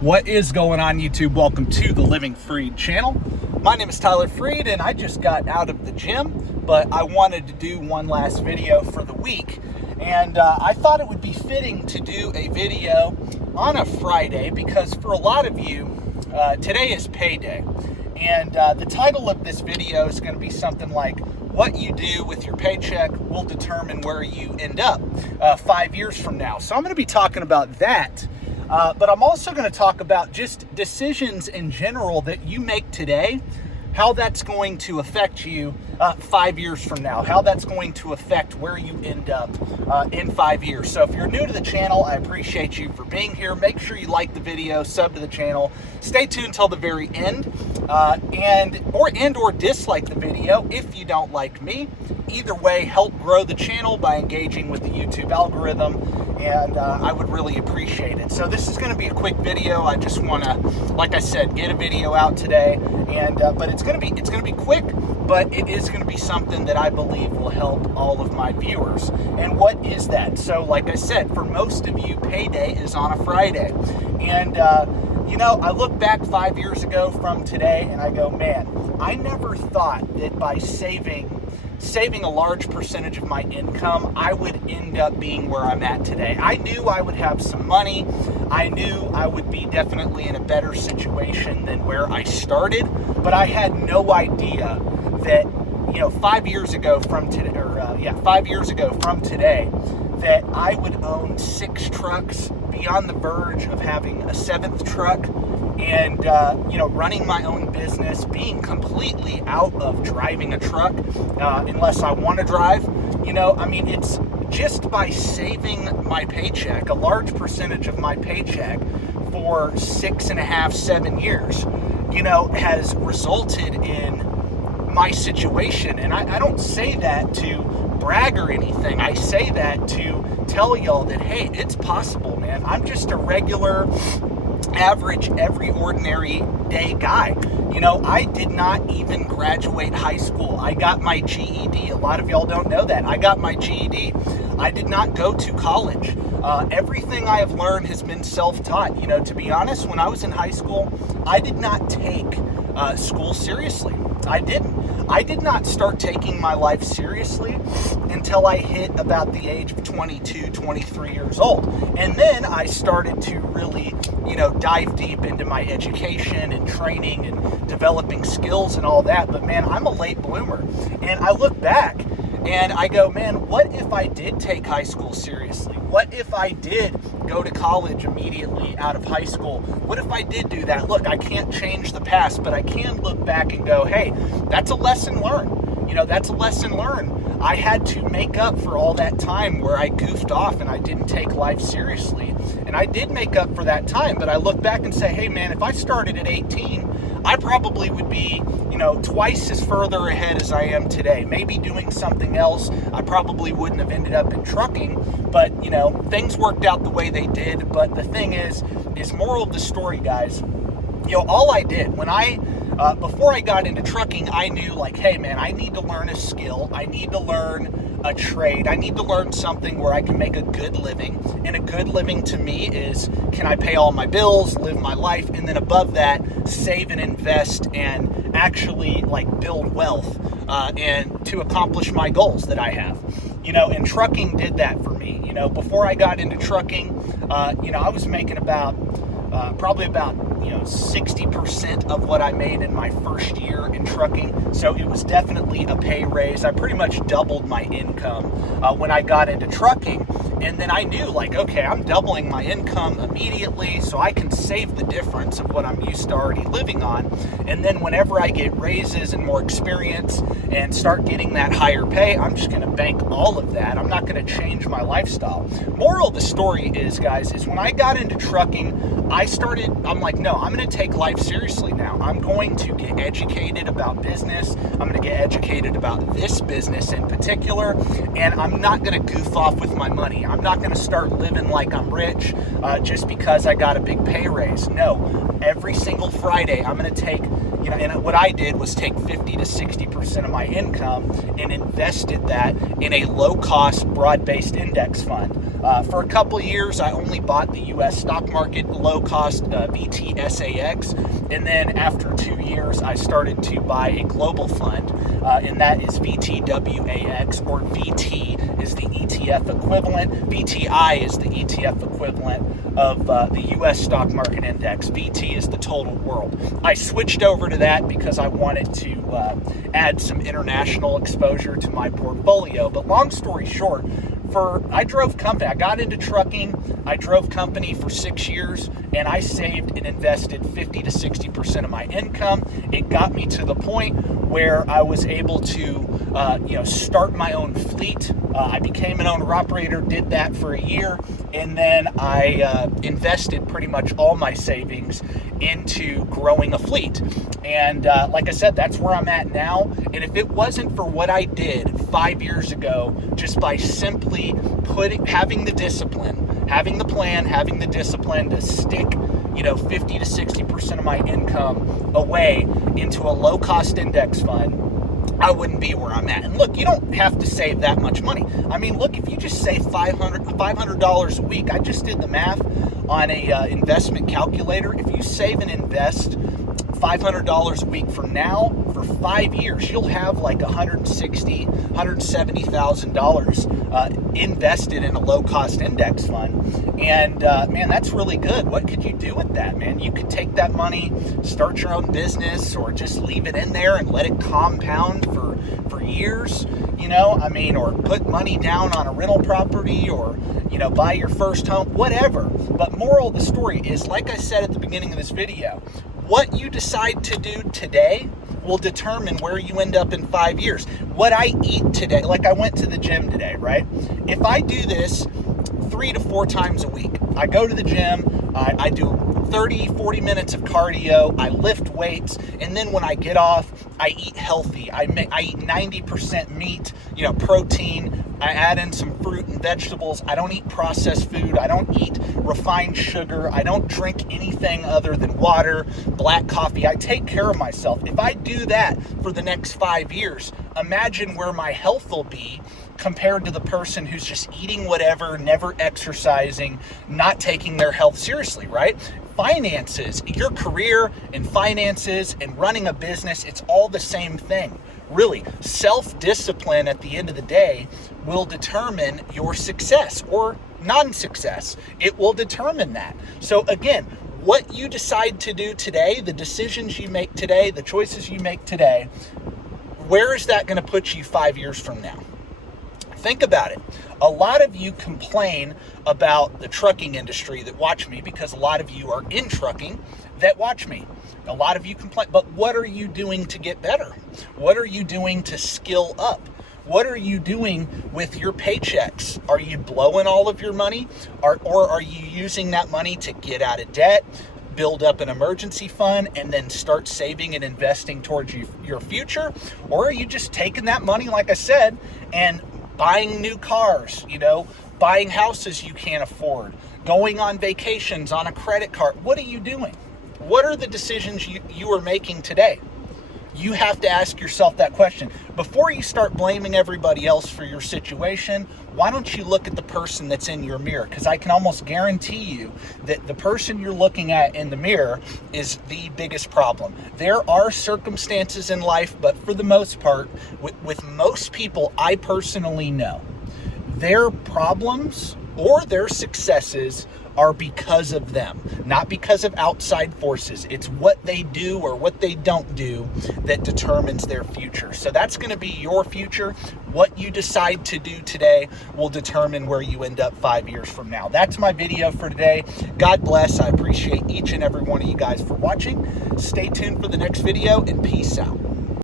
What is going on, YouTube? Welcome to the Living Freed channel. My name is Tyler Freed, and I just got out of the gym, but I wanted to do one last video for the week. And I thought it would be fitting to do a video on a Friday because for a lot of you, today is payday. And the title of this video is going to be something like, what you do with your paycheck will determine where you end up 5 years from now. So I'm going to be talking about that. But I'm also going to talk about just decisions in general that you make today, how that's going to affect you 5 years from now, how that's going to affect where you end up in 5 years. So if you're new to the channel, I appreciate you for being here. Make sure you like the video, sub to the channel, stay tuned till the very end, or dislike the video if you don't like me. Either way, help grow the channel by engaging with the YouTube algorithm, and I would really appreciate it. So this is going to be a quick video. I just want to, like I said, get a video out today, and but it's going to be quick, but it is going to be something that I believe will help all of my viewers. And what is that? So like I said, for most of you, payday is on a Friday, and you know, I look back 5 years ago from today, and I go, man, I never thought that by saving a large percentage of my income, I would end up being where I'm at today. I knew I would have some money. I knew I would be definitely in a better situation than where I started, but I had no idea that, you know, 5 years ago from today, 5 years ago from today, that I would own 6 trucks, be on the verge of having a 7th truck, and you know, running my own business, being completely out of driving a truck unless I want to drive. You know, I mean, it's just by saving my paycheck, a large percentage of my paycheck for 6.5, 7 years, you know, has resulted in my situation. And I don't say that to brag or anything. I say that to tell y'all that, hey, it's possible, man. I'm just a regular, average, every ordinary day guy. You know, I did not even graduate high school. I got my GED. A lot of y'all don't know that. I got my GED. I did not go to college. Everything I have learned has been self-taught. You know, to be honest, when I was in high school, I did not take school seriously. I didn't. I did not start taking my life seriously until I hit about the age of 22, 23 years old. And then I started to really, you know, dive deep into my education and training and developing skills and all that. But man, I'm a late bloomer. And I look back and I go, man, what if I did take high school seriously? What if I did go to college immediately out of high school? What if I did do that? Look, I can't change the past, but I can look back and go, hey, that's a lesson learned. You know, that's a lesson learned. I had to make up for all that time where I goofed off and I didn't take life seriously. And I did make up for that time, but I look back and say, hey man, if I started at 18, I probably would be, you know, twice as further ahead as I am today. Maybe doing something else. I probably wouldn't have ended up in trucking, but you know, things worked out the way they did. But the thing is moral of the story, guys, you know, all I did when before I got into trucking, I knew like, hey man, I need to learn a skill. I need to learn a trade. I need to learn something where I can make a good living. And a good living to me is, can I pay all my bills, live my life, and then above that, save and invest and actually like build wealth and to accomplish my goals that I have. You know, and trucking did that for me. You know, before I got into trucking, you know, I was making about probably about, you know, 60% of what I made in my first year in trucking. So it was definitely a pay raise. I pretty much doubled my income when I got into trucking. And then I knew like, okay, I'm doubling my income immediately, so I can save the difference of what I'm used to already living on. And then whenever I get raises and more experience and start getting that higher pay, I'm just going to bank all of that. I'm not going to change my lifestyle. Moral of the story is, guys, is when I got into trucking, I'm like, no, I'm going to take life seriously now. I'm going to get educated about business. I'm going to get educated about this business in particular, and I'm not going to goof off with my money. I'm not going to start living like I'm rich just because I got a big pay raise. No, every single Friday I'm going to take, and what I did was take 50 to 60% of my income and invested that in a low-cost, broad-based index fund. For a couple of years, I only bought the U.S. stock market low-cost VTSAX, and then after 2 years, I started to buy a global fund, and that is VTWAX, or VT is the ETF equivalent. VTI is the ETF equivalent of the U.S. stock market index. VT is the total world. I switched over to that because I wanted to add some international exposure to my portfolio. But long story short, I drove company. I got into trucking. I drove company for 6 years, and I saved and invested 50 to 60% of my income. It got me to the point where I was able to, start my own fleet. I became an owner-operator, did that for a year, and then I invested pretty much all my savings into growing a fleet. And like I said, that's where I'm at now. And if it wasn't for what I did 5 years ago, just by simply having the discipline, having the plan, having the discipline to stick 50 to 60% of my income away into a low-cost index fund, I wouldn't be where I'm at. And look, you don't have to save that much money. I mean, look, if you just save $500 a week, I just did the math on a investment calculator. If you save and invest $500 a week from now for 5 years, you'll have like $160,000, $170,000 invested in a low-cost index fund. And man, that's really good. What could you do with that, man? You could take that money, start your own business, or just leave it in there and let it compound for years, or put money down on a rental property, or buy your first home, whatever. But moral of the story is, like I said at the beginning of this video, what you decide to do today will determine where you end up in 5 years. What I eat today, like I went to the gym today, right? If I do this 3 to 4 times a week, I go to the gym, I do 30, 40 minutes of cardio, I lift weights, and then when I get off, I eat healthy. I eat 90% meat, protein. I add in some fruit and vegetables. I don't eat processed food. I don't eat refined sugar. I don't drink anything other than water, black coffee. I take care of myself. If I do that for the next 5 years, imagine where my health will be compared to the person who's just eating whatever, never exercising, not taking their health seriously, right? Finances, your career and finances and running a business, it's all the same thing. Really, self-discipline at the end of the day will determine your success or non-success. It will determine that. So again, what you decide to do today, the decisions you make today, the choices you make today, where is that going to put you 5 years from now? Think about it. A lot of you complain about the trucking industry that watch me, because a lot of you are in trucking that watch me. A lot of you complain, but what are you doing to get better? What are you doing to skill up? What are you doing with your paychecks? Are you blowing all of your money? Or are you using that money to get out of debt, build up an emergency fund, and then start saving and investing towards your future? Or are you just taking that money, like I said, and buying new cars, buying houses you can't afford, going on vacations on a credit card? What are you doing? What are the decisions you are making today? You have to ask yourself that question. Before you start blaming everybody else for your situation, why don't you look at the person that's in your mirror? Because I can almost guarantee you that the person you're looking at in the mirror is the biggest problem. There are circumstances in life, but for the most part, with most people I personally know, their problems or their successes are because of them, not because of outside forces. It's what they do or what they don't do that determines their future. So that's going to be your future. What you decide to do today will determine where you end up 5 years from now. That's my video for today. God bless. I appreciate each and every one of you guys for watching. Stay tuned for the next video, and peace out.